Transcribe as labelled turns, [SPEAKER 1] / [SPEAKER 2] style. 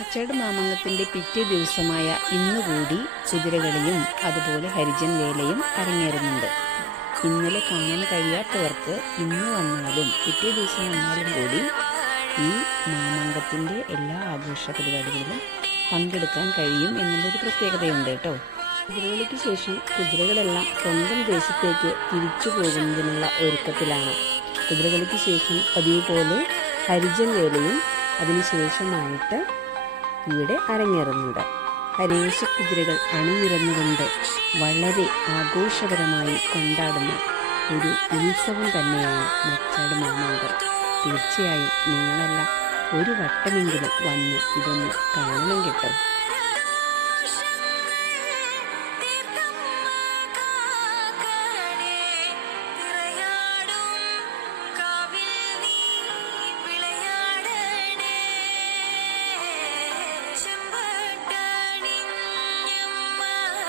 [SPEAKER 1] അച്ചയുടെ മാമംഗത്തിന്റെ പിറ്റേ ദിവസമായ ഇന്നുകൂടി കുതിരകളിയും അതുപോലെ ഹരിജൻ വേലയും അരങ്ങേറുന്നുണ്ട്. ഇന്നലെ കാണാൻ കഴിയാത്തവർക്ക് ഇന്ന് വന്നാലും പിറ്റേ ദിവസം വന്നാലും കൂടി ഈ മാമംഗത്തിന്റെ എല്ലാ ആഘോഷ പരിപാടികളിലും പങ്കെടുക്കാൻ കഴിയും എന്നുള്ളൊരു പ്രത്യേകതയുണ്ട് കേട്ടോ. കുതിരകളിക്ക് ശേഷം കുതിരകളെല്ലാം സ്വന്തം ദേശത്തേക്ക് തിരിച്ചു പോകുന്നതിനുള്ള ഒരുക്കത്തിലാണ്. കുതിരകളിക്ക് ശേഷം പതിവ് പോലെ ഹരിജൻ വേലയും അതിനുശേഷമായിട്ട് ഇവിടെ അരങ്ങേറുന്നുണ്ട്. ഹരേശ കുതിരകൾ അണിനിരന്നുകൊണ്ട് വളരെ ആഘോഷകരമായി കൊണ്ടാടുന്ന ഒരു ഉത്സവം തന്നെയാണ് മച്ചാട് മാമാങ്കം. തീർച്ചയായും നിങ്ങളെല്ലാം ഒരു വട്ടമെങ്കിലും വന്ന് ഇതൊന്ന് കാണണം കേട്ടോ.